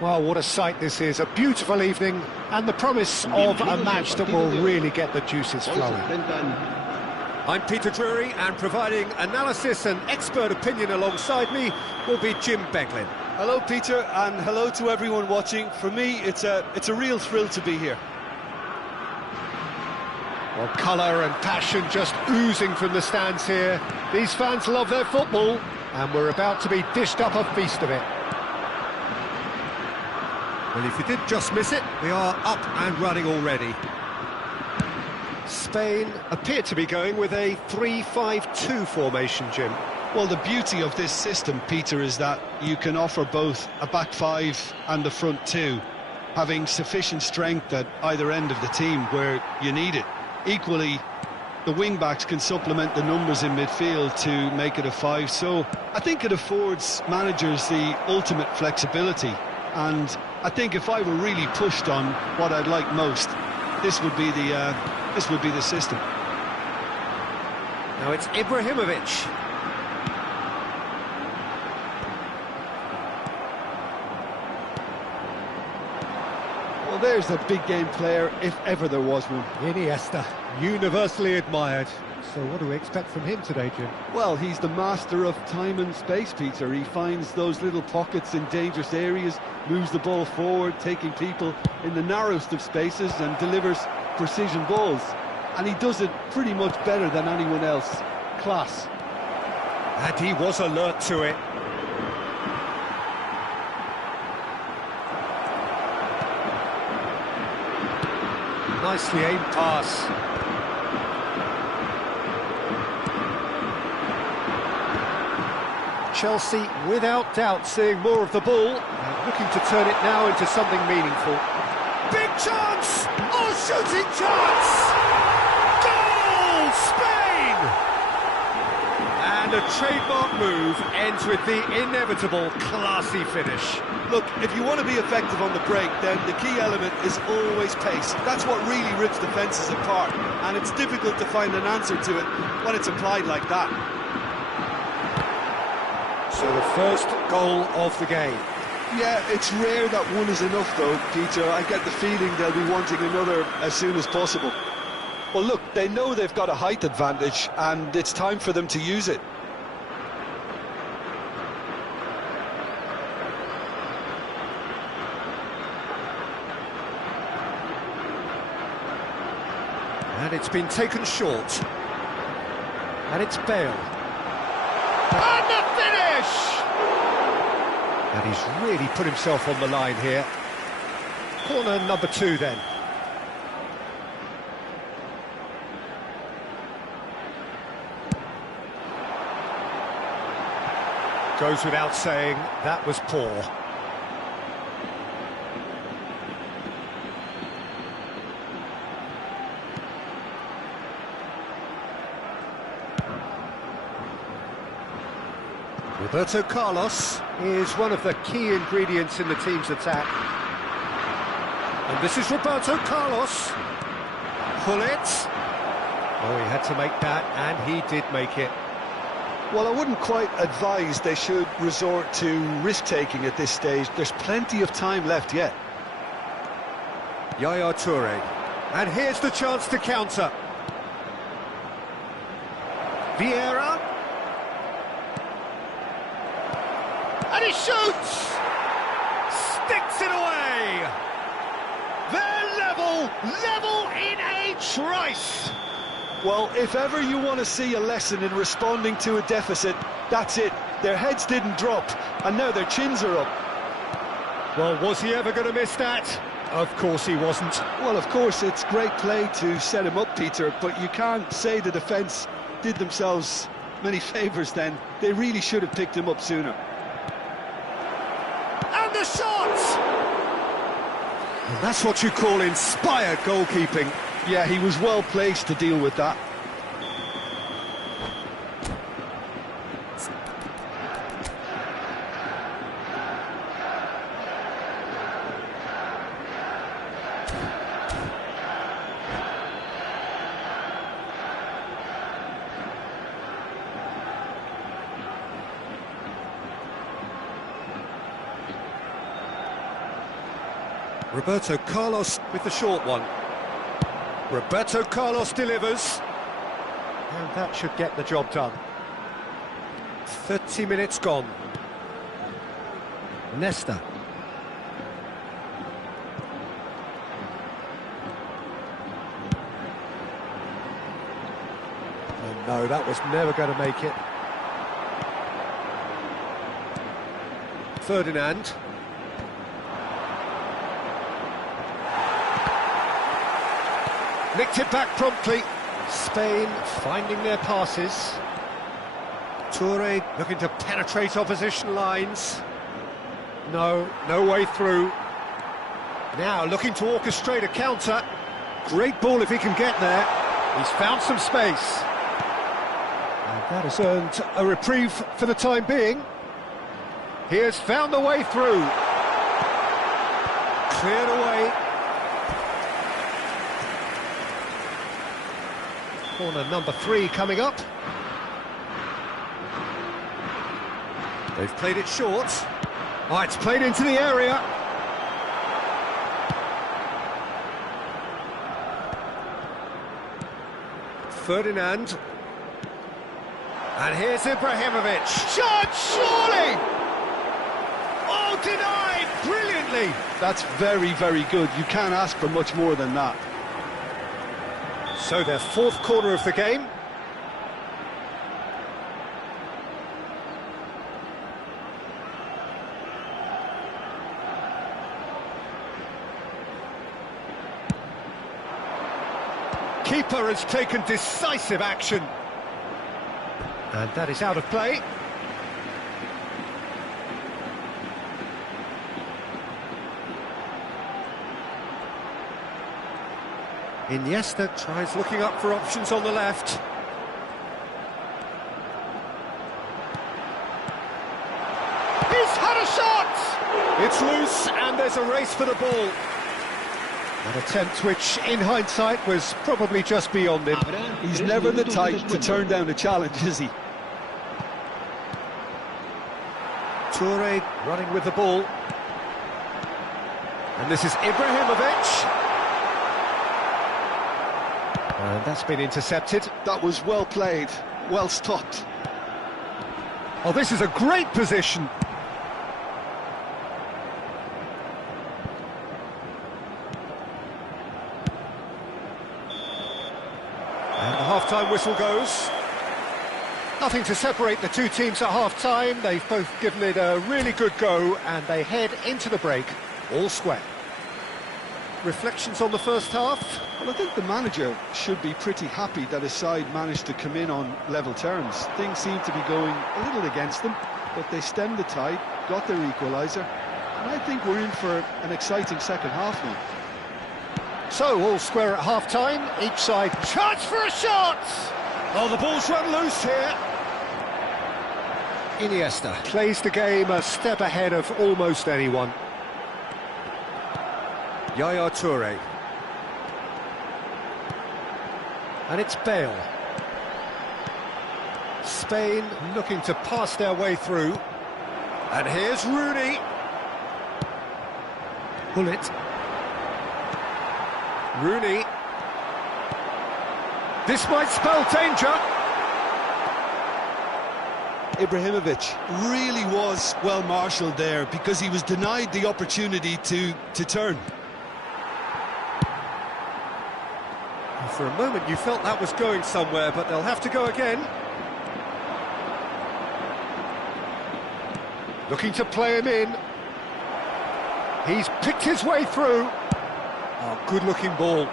Well, what a sight this is. A beautiful evening and the promise of a match that will really get the juices flowing. I'm Peter Drury, and providing analysis and expert opinion alongside me will be Jim Beglin. Hello, Peter, and hello to everyone watching. For me, it's a real thrill to be here. Well, colour and passion just oozing from the stands here. These fans love their football, and we're about to be dished up a feast of it. Well, if you did just miss it, we are up and running already. Spain appear to be going with a 3-5-2 formation, Jim. Well, the beauty of this system, Peter, is that you can offer both a back five and the front two, having sufficient strength at either end of the team where you need it. Equally, the wing-backs can supplement the numbers in midfield to make it a five, so I think it affords managers the ultimate flexibility. And I think if I were really pushed on what I'd like most, this would be the system. Now it's Ibrahimovic. Well, there's a big game player, if ever there was one. Iniesta, universally admired. So what do we expect from him today, Jim? Well, he's the master of time and space, Peter. He finds those little pockets in dangerous areas, moves the ball forward, taking people in the narrowest of spaces and delivers precision balls. And he does it pretty much better than anyone else. Class. And he was alert to it. Nicely aimed pass. Chelsea, without doubt, seeing more of the ball, looking to turn it now into something meaningful. Big chance! Oh, shooting chance! Goal! Spain! And a trademark move ends with the inevitable classy finish. Look, if you want to be effective on the break, then the key element is always pace. That's what really rips defences apart, and it's difficult to find an answer to it when it's applied like that. So the first goal of the game. Yeah, it's rare that one is enough though, Peter. I get the feeling they'll be wanting another as soon as possible. Well, look, they know they've got a height advantage, and it's time for them to use it. And it's been taken short. And it's Bale. And the finish! And he's really put himself on the line here. Corner number 2 then. Goes without saying, that was poor. Roberto Carlos is one of the key ingredients in the team's attack. And this is Roberto Carlos. Pull it. Oh, he had to make that, and he did make it. Well, I wouldn't quite advise they should resort to risk-taking at this stage. There's plenty of time left yet. Yaya Toure. And here's the chance to counter. Vieira. And he shoots! Sticks it away! They're level in a trice! Well, if ever you want to see a lesson in responding to a deficit, that's it. Their heads didn't drop, and now their chins are up. Well, was he ever going to miss that? Of course he wasn't. Well, of course, it's great play to set him up, Peter, but you can't say the defence did themselves many favours then. They really should have picked him up sooner. And the shot! And that's what you call inspired goalkeeping. Yeah, he was well placed to deal with that. Roberto Carlos with the short one. Roberto Carlos delivers. And that should get the job done. 30 minutes gone. Nesta. Oh no, that was never going to make it. Ferdinand. Nicked it back promptly. Spain finding their passes. Toure looking to penetrate opposition lines. No way through. Now looking to orchestrate a counter. Great ball if he can get there. He's found some space. And that has earned a reprieve for the time being. He has found the way through. Cleared away. Corner number 3 coming up. They've played it short. Oh, it's played into the area. Ferdinand. And here's Ibrahimovic. Shot, surely! Oh, denied! Brilliantly! That's very, very good. You can't ask for much more than that. So their 4th corner of the game. Keeper has taken decisive action. And that is out of play. Iniesta tries looking up for options on the left. He's had a shot! It's loose and there's a race for the ball. An attempt which, in hindsight, was probably just beyond him. He's never the type to turn down a challenge, is he? Toure running with the ball. And this is Ibrahimovic. And that's been intercepted. That was well played, well stopped. Oh, this is a great position. And the half-time whistle goes. Nothing to separate the two teams at half-time. They've both given it a really good go, and they head into the break all square. Reflections on the first half? Well, I think the manager should be pretty happy that his side managed to come in on level terms. Things seem to be going a little against them, but they stemmed the tide, got their equaliser, and I think we're in for an exciting second half now. So, all square at half-time, each side chance for a shot! Oh, the ball's run loose here. Iniesta plays the game a step ahead of almost anyone. Yaya Toure. And it's Bale. Spain looking to pass their way through. And here's Rooney. Bullet. Rooney. This might spell danger. Ibrahimovic really was well marshalled there because he was denied the opportunity to turn. For a moment you felt that was going somewhere, but they'll have to go again. Looking to play him in. He's picked his way through. Oh, good-looking ball.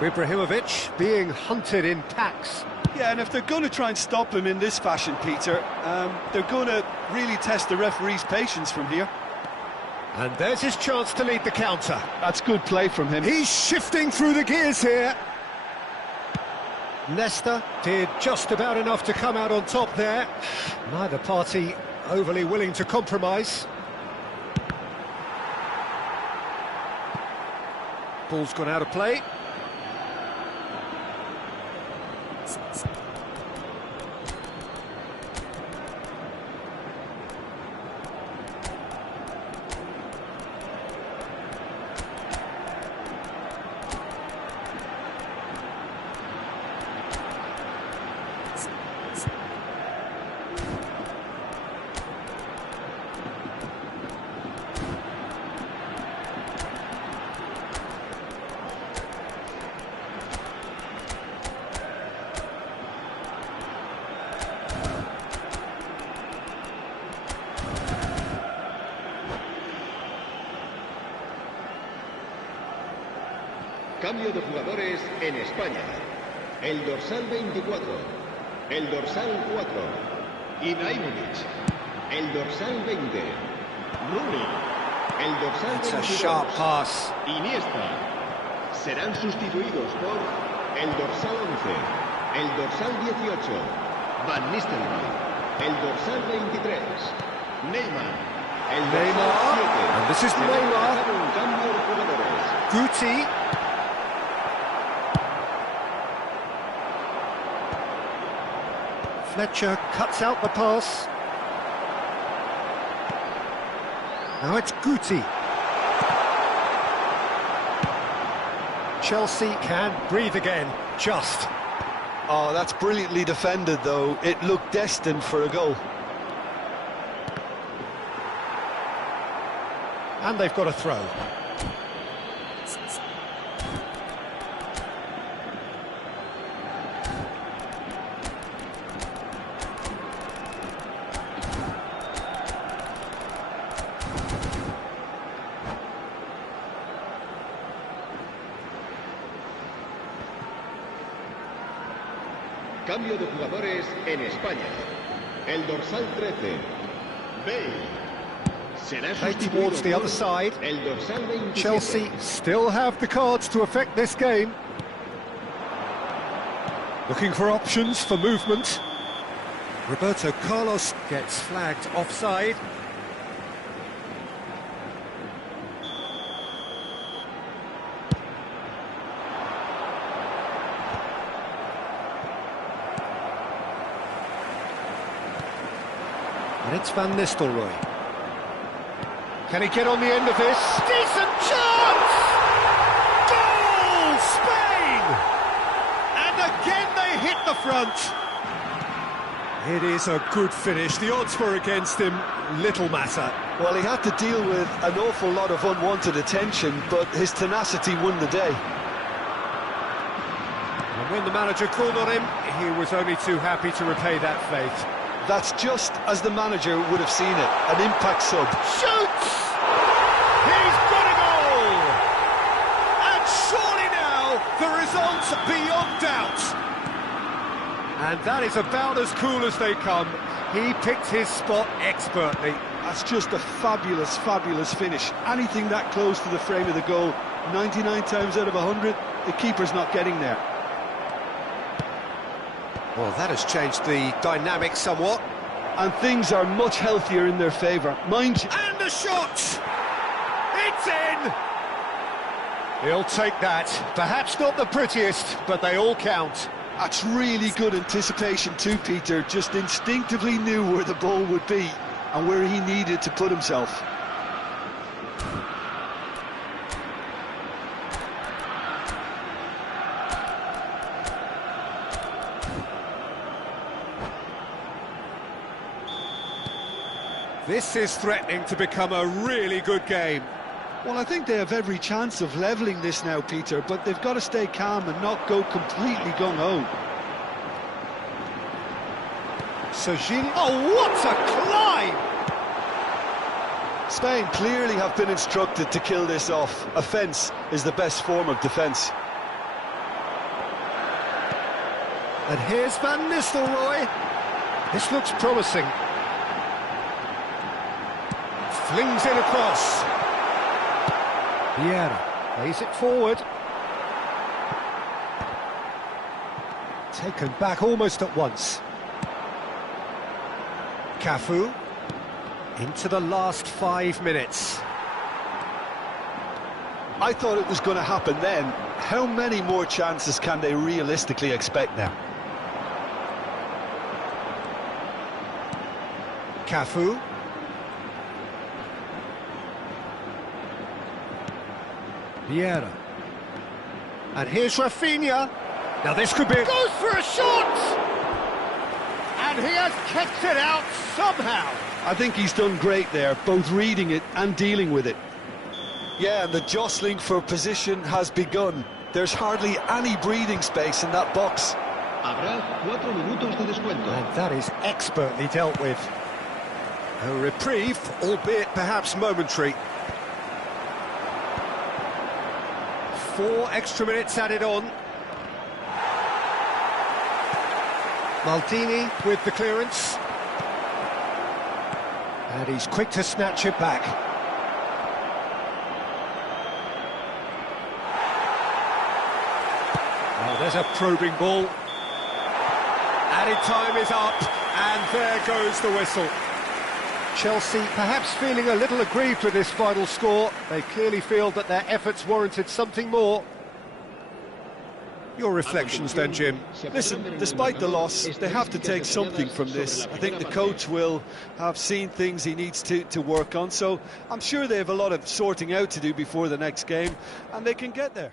Ibrahimovic being hunted in packs. Yeah, and if they're going to try and stop him in this fashion, Peter, they're going to really test the referee's patience from here. And there's his chance to lead the counter. That's good play from him. He's shifting through the gears here. Leicester did just about enough to come out on top there. Neither party overly willing to compromise. Ball's gone out of play. Cambio de jugadores en España. El dorsal 24, el dorsal 4, Ibrahimovic, el dorsal 20, Rooney, el dorsal 22, It's a sharp pass. Iniesta. Serán sustituidos por el dorsal 11, el dorsal 18, Van Nistelrooy, el dorsal 23, Neymar, el dorsal 7. And this is Neymar. Un cambio de jugadores. Guti. Fletcher cuts out the pass. Now it's Guti. Chelsea can breathe again, just. Oh, that's brilliantly defended, though. It looked destined for a goal. And they've got a throw. Cambio de jugadores en España. El dorsal 13, Bale. Será Play sustituido towards the por other side. el dorsal 27. Chelsea still have the cards to affect this game. Looking for options for movement. Roberto Carlos gets flagged offside. And it's Van Nistelrooy. Can he get on the end of this? Decent chance! Goal, Spain! And again they hit the front. It is a good finish. The odds were against him, little matter. Well, he had to deal with an awful lot of unwanted attention, but his tenacity won the day. And when the manager called on him, he was only too happy to repay that faith. That's just as the manager would have seen it, an impact sub. Shoots! He's got a goal! And surely now, the result's beyond doubt. And that is about as cool as they come. He picked his spot expertly. That's just a fabulous, fabulous finish. Anything that close to the frame of the goal, 99 times out of 100, the keeper's not getting there. Well, that has changed the dynamic somewhat. And things are much healthier in their favour. Mind you... And a shot! It's in! He'll take that. Perhaps not the prettiest, but they all count. That's really good anticipation too, Peter. Just instinctively knew where the ball would be and where he needed to put himself. This is threatening to become a really good game. Well, I think they have every chance of levelling this now, Peter, but they've got to stay calm and not go completely gung-ho. Serginho, oh, what a climb! Spain clearly have been instructed to kill this off. Offence is the best form of defence. And here's Van Nistelrooy. This looks promising. Flings it across. Vieira plays it forward. Taken back almost at once. Cafu. Into the last 5 minutes. I thought it was going to happen then. How many more chances can they realistically expect now? Cafu. Vieira. And here's Rafinha. Now this could be... Goes for a shot! And he has kept it out somehow. I think he's done great there, both reading it and dealing with it. Yeah, and the jostling for position has begun. There's hardly any breathing space in that box. Habrá 4 minutos de descuento. And that is expertly dealt with. A reprieve, albeit perhaps momentary. 4 extra minutes added on. Maldini with the clearance. And he's quick to snatch it back. Oh, there's a probing ball. Added time is up, and there goes the whistle. Chelsea perhaps feeling a little aggrieved with this final score. They clearly feel that their efforts warranted something more. Your reflections then, Jim? Listen, despite the loss, they have to take something from this. I think the coach will have seen things he needs to work on, so I'm sure they have a lot of sorting out to do before the next game, and they can get there.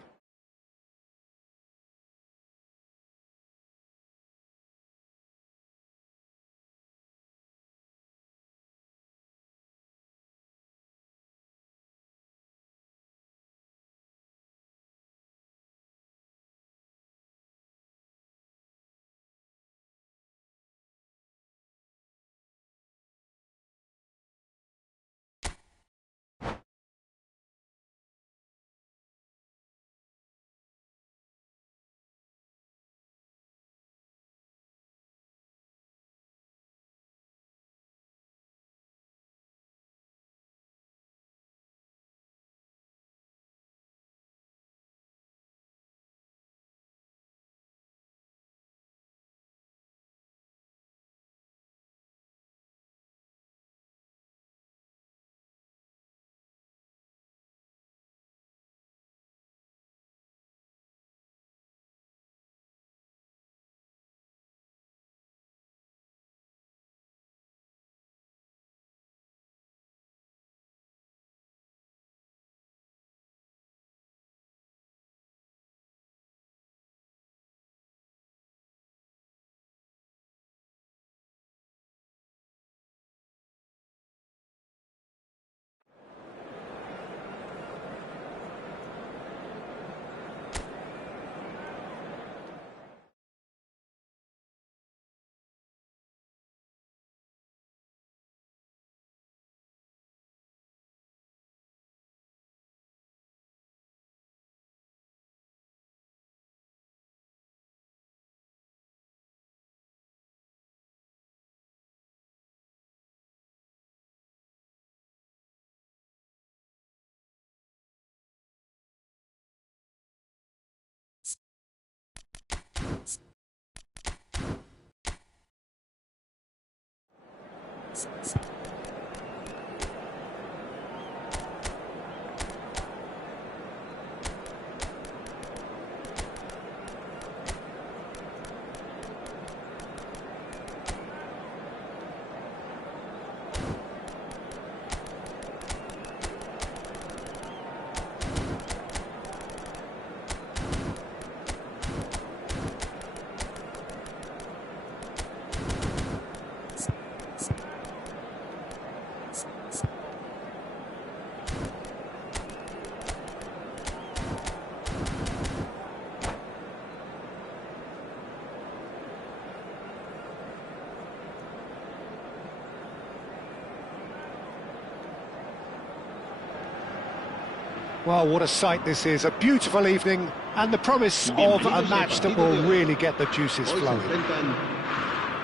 Well, what a sight this is, a beautiful evening, and the promise of a match that will really get the juices flowing.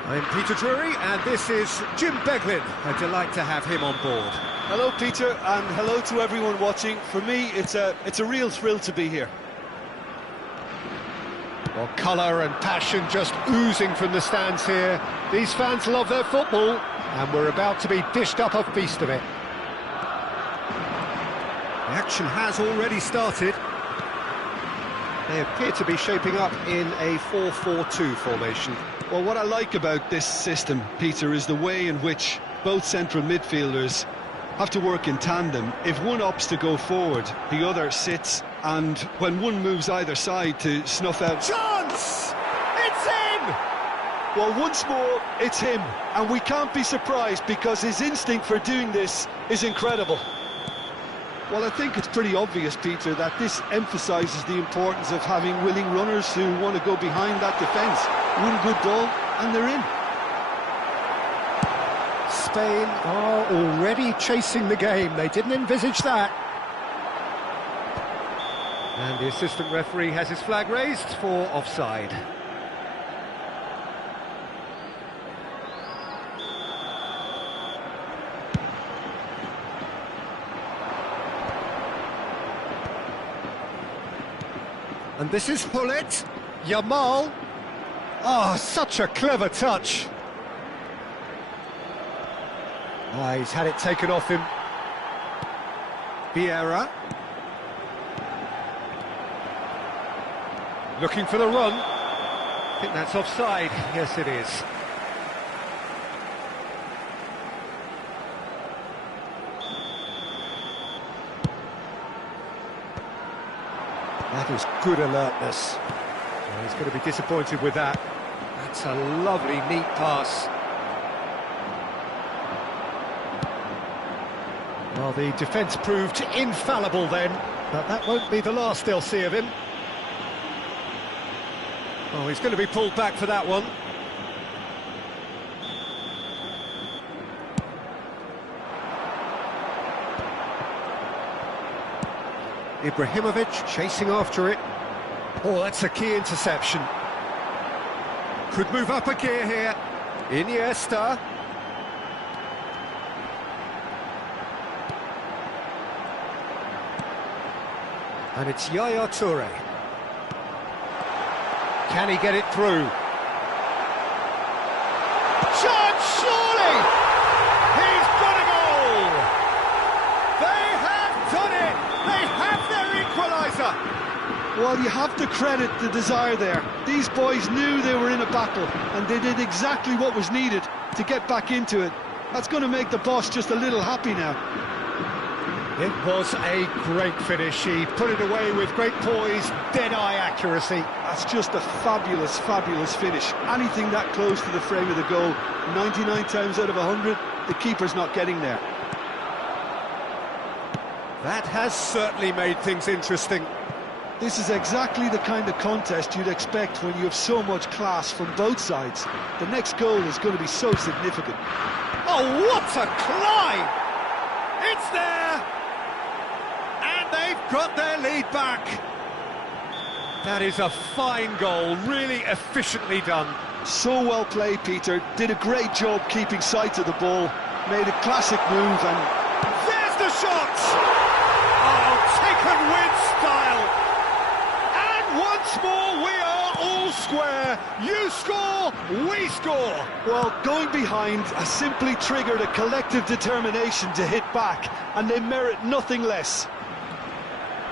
I'm Peter Drury, and this is Jim Beglin. A delight to have him on board. Hello, Peter, and hello to everyone watching. For me, it's a real thrill to be here. Well, colour and passion just oozing from the stands here. These fans love their football, and we're about to be dished up a feast of it. The action has already started. They appear to be shaping up in a 4-4-2 formation. Well, what I like about this system, Peter, is the way in which both central midfielders have to work in tandem. If one opts to go forward, the other sits, and when one moves either side to snuff out... Chance! It's him! Well, once more, it's him, and we can't be surprised because his instinct for doing this is incredible. Well, I think it's pretty obvious, Peter, that this emphasises the importance of having willing runners who want to go behind that defence. One good ball, and they're in. Spain are already chasing the game. They didn't envisage that. And the assistant referee has his flag raised for offside. And this is Hullet, Yamal. Oh, such a clever touch. Ah, he's had it taken off him. Vieira. Looking for the run. I think that's offside. Yes, it is. That is good alertness. Well, he's going to be disappointed with that. That's a lovely, neat pass. Well, the defence proved infallible then, but that won't be the last they'll see of him. Oh, he's going to be pulled back for that one. Ibrahimovic chasing after it. Oh, that's a key interception. Could move up a gear here. Iniesta. And it's Yaya Toure. Can he get it through? Chance, surely! He's got a goal! They have done it! They have their equaliser! Well, you have to credit the desire there. These boys knew they were in a battle, and they did exactly what was needed to get back into it. That's going to make the boss just a little happy now. It was a great finish. He put it away with great poise, dead-eye accuracy. That's just a fabulous, fabulous finish. Anything that close to the frame of the goal, 99 times out of 100, the keeper's not getting there. That has certainly made things interesting. This is exactly the kind of contest you'd expect when you have so much class from both sides. The next goal is going to be so significant. Oh, what a climb! It's there! And they've got their lead back. That is a fine goal, really efficiently done. So well played, Peter. Did a great job keeping sight of the ball. Made a classic move and... There's the shot! Oh, taken with style. And once more we are all square. You score, we score. Well, going behind has simply triggered a collective determination to hit back, and they merit nothing less.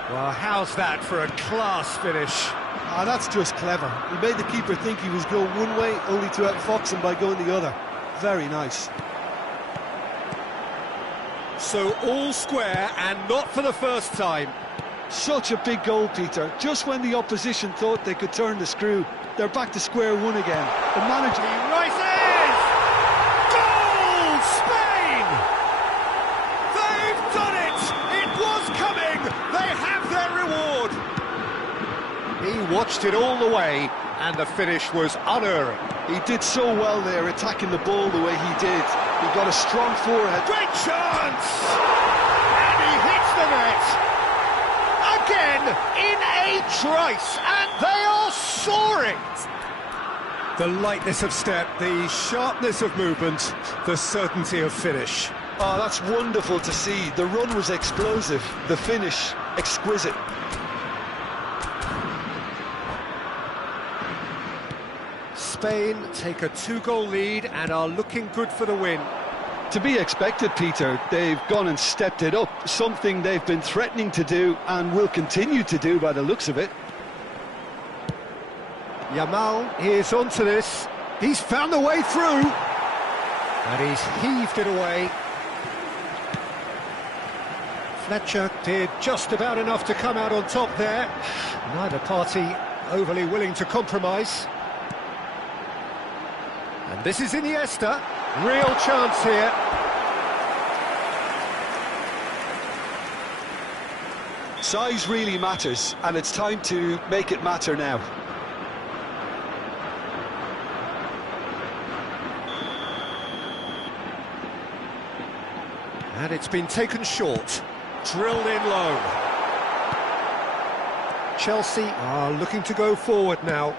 Well, how's that for a class finish? Ah, that's just clever. He made the keeper think he was going one way, only to outfox him by going the other. Very nice. So all square, and not for the first time. Such a big goal, Peter. Just when the opposition thought they could turn the screw, they're back to square one again. The manager... He rises! Goal! Spain! They've done it! It was coming! They have their reward! He watched it all the way, and the finish was unerring. He did so well there, attacking the ball the way he did. He got a strong forehead. Great chance! And he hits the net! again in a trice, and they are soaring. The lightness of step, the sharpness of movement, the certainty of finish. Oh, that's wonderful to see. The run was explosive, the finish exquisite. Spain take a 2-goal lead and are looking good for the win. To be expected, Peter. They've gone and stepped it up, something they've been threatening to do and will continue to do by the looks of it. Yamal is onto this. He's found a way through. And he's heaved it away. Fletcher did just about enough to come out on top there. Neither party overly willing to compromise. And this is Iniesta. Real chance here. Size really matters, and it's time to make it matter now. And it's been taken short. Drilled in low. Chelsea are looking to go forward now.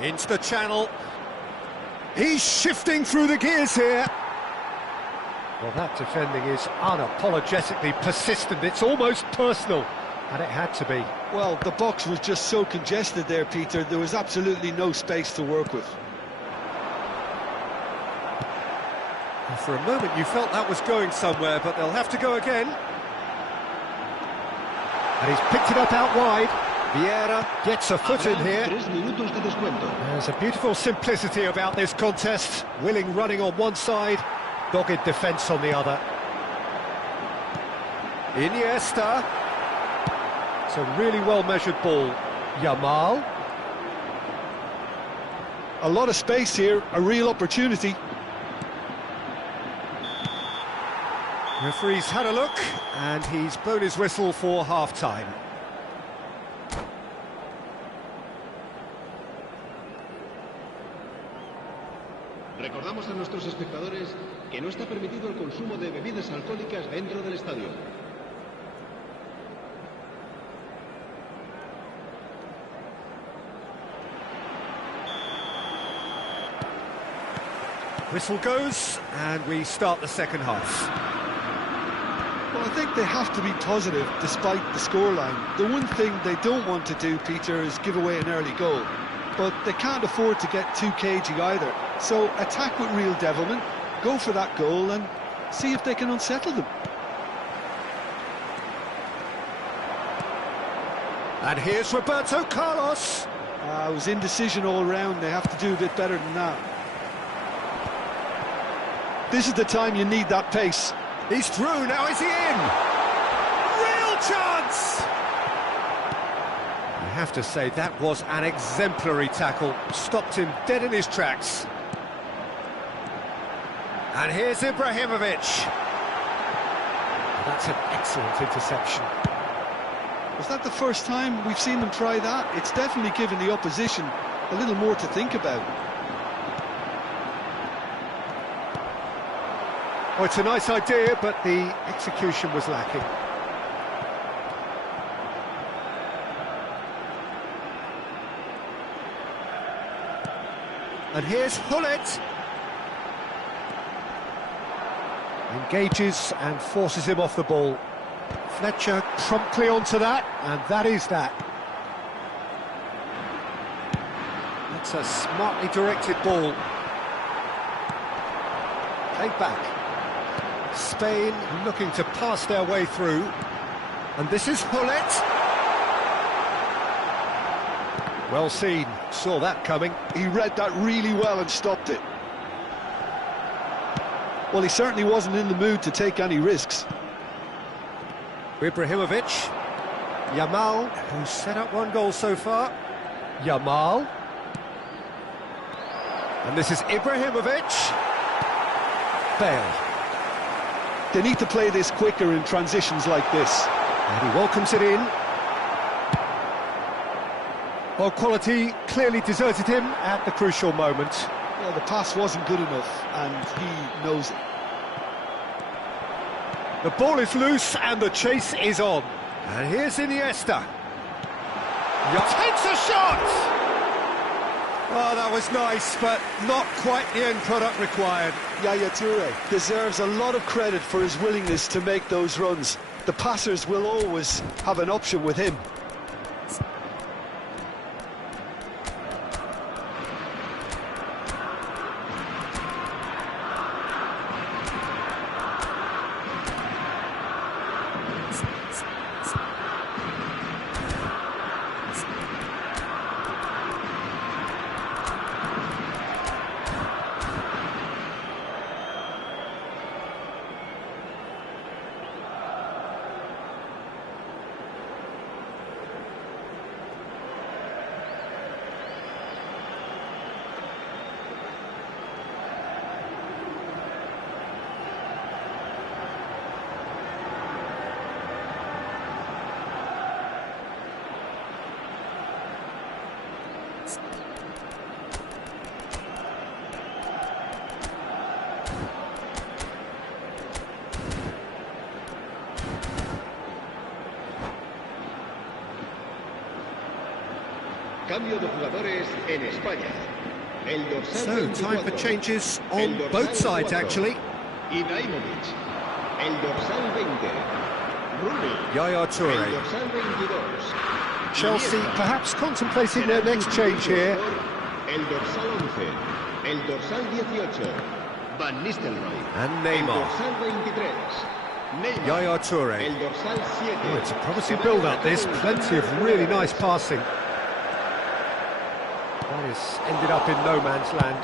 Into the channel. He's shifting through the gears here. Well, that defending is unapologetically persistent. It's almost personal, and it had to be. Well, the box was just so congested there, Peter. There was absolutely no space to work with. And for a moment you felt that was going somewhere, but they'll have to go again. And he's picked it up out wide. Vieira gets a foot in here. There's a beautiful simplicity about this contest. Willing running on one side, dogged defence on the other. Iniesta. It's a really well-measured ball. Yamal. A lot of space here, a real opportunity. Referee's had a look, and he's blown his whistle for half-time. Recordamos a nuestros espectadores que no está permitido el consumo de bebidas alcohólicas dentro del estadio. Whistle goes, and we start the second half. Well, I think they have to be positive despite the scoreline. The one thing they don't want to do, Peter, is give away an early goal. But they can't afford to get too cagey either. So attack with real devilment, go for that goal and see if they can unsettle them. And here's Roberto Carlos. It was indecision all round. They have to do a bit better than that. This is the time you need that pace. He's through, now is he in? Real chance! I have to say, that was an exemplary tackle. Stopped him dead in his tracks. And here's Ibrahimovic. That's an excellent interception. Was that the first time we've seen them try that? It's definitely given the opposition a little more to think about. Well, it's a nice idea, but the execution was lacking. And here's Hullet. Engages and forces him off the ball. Fletcher promptly onto that, and that is that. That's a smartly directed ball. Played back. Spain looking to pass their way through. And this is Hullet. Well seen, saw that coming. He read that really well and stopped it. Well, he certainly wasn't in the mood to take any risks. Ibrahimovic. Yamal, who's set up one goal so far. Yamal. And this is Ibrahimovic. Bale. They need to play this quicker in transitions like this. And he welcomes it in. Well, quality clearly deserted him at the crucial moment. Well, the pass wasn't good enough, and he knows it. The ball is loose and the chase is on. And here's Iniesta. Takes a shot! Oh, that was nice, but not quite the end product required. Yaya Toure deserves a lot of credit for his willingness to make those runs. The passers will always have an option with him. Cambio de jugadores en España. El dorsal So, 24, time for changes on el dorsal both sides, 4, actually. Ibrahimovic. El dorsal 20. Rooney. Yaya El Toure. dorsal 22. Chelsea Iniesta. perhaps contemplating their next change here. El dorsal 11. El dorsal 18. Van Nistelrooy. And El Neymar. dorsal 23. Neymar. Yaya Toure. El dorsal 7. Oh, it's a promising build-up, this. Plenty of really nice passing. That has ended up in no man's land.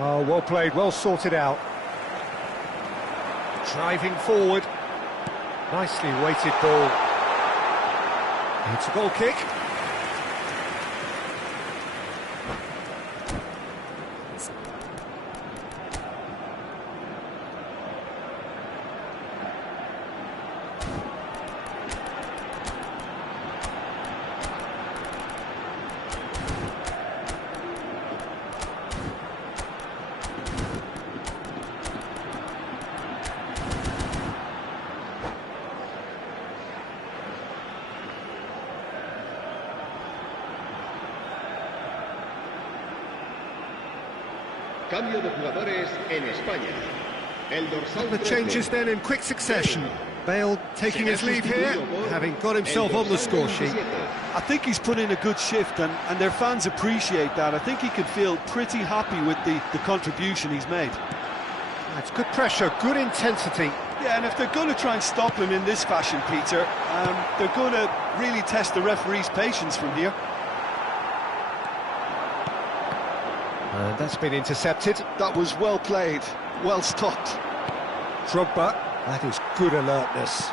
Oh, well played, well sorted out. Driving forward. Nicely weighted ball. It's a goal kick. Cambio de jugadores en España. El dorsal The 13. changes then in quick succession. Bale taking his leave here, having got himself on the score sheet. I think he's put in a good shift, and their fans appreciate that. I think he can feel pretty happy with the contribution he's made. That's good pressure, good intensity. Yeah, and if they're going to try and stop him in this fashion, Peter, they're going to really test the referee's patience from here. And that's been intercepted. That was well played, well stopped. Drogba, that is good alertness.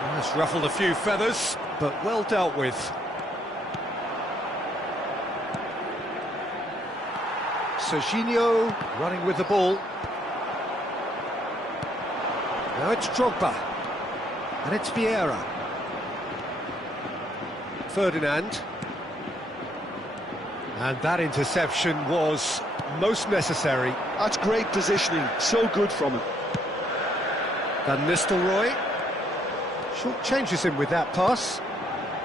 That's ruffled a few feathers, but well dealt with. Serginho running with the ball. Now it's Drogba. And it's Vieira. Ferdinand. And that interception was most necessary. That's great positioning, so good from him. Van Nistelrooy. Short changes him with that pass.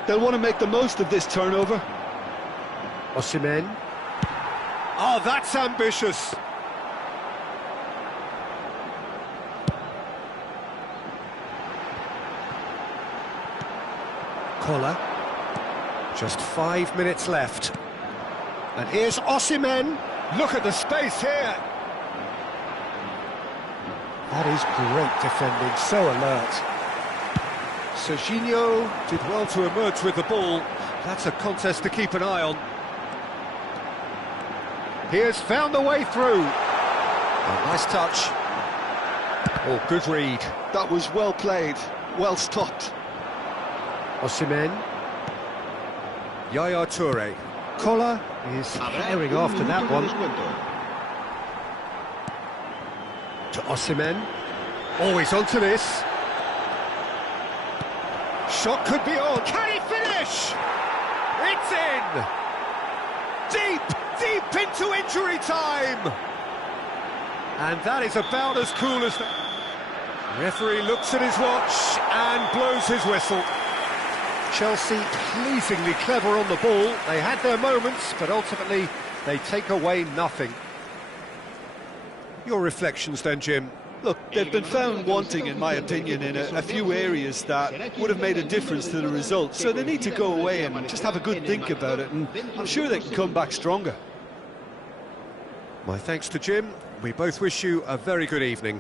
They'll want to make the most of this turnover. Osimhen. Oh, that's ambitious. Collar. Just 5 minutes left. And here's Osimhen. Look at the space here. That is great defending, so alert. Serginho did well to emerge with the ball. That's a contest to keep an eye on. He has found the way through. Oh, nice touch. Oh, good read. That was well played, well stopped. Osimhen. Yaya Toure. Collar is herring after that one. To Osimhen. Always onto this. Shot could be on. Can he finish? It's in! Deep into injury time! And that is about as cool as... Referee looks at his watch and blows his whistle. Chelsea pleasingly clever on the ball. They had their moments, but ultimately they take away nothing. Your reflections then, Jim? Look, they've been found wanting, in my opinion, in a few areas that would have made a difference to the result. So they need to go away and just have a good think about it, and I'm sure they can come back stronger. My thanks to Jim. We both wish you a very good evening.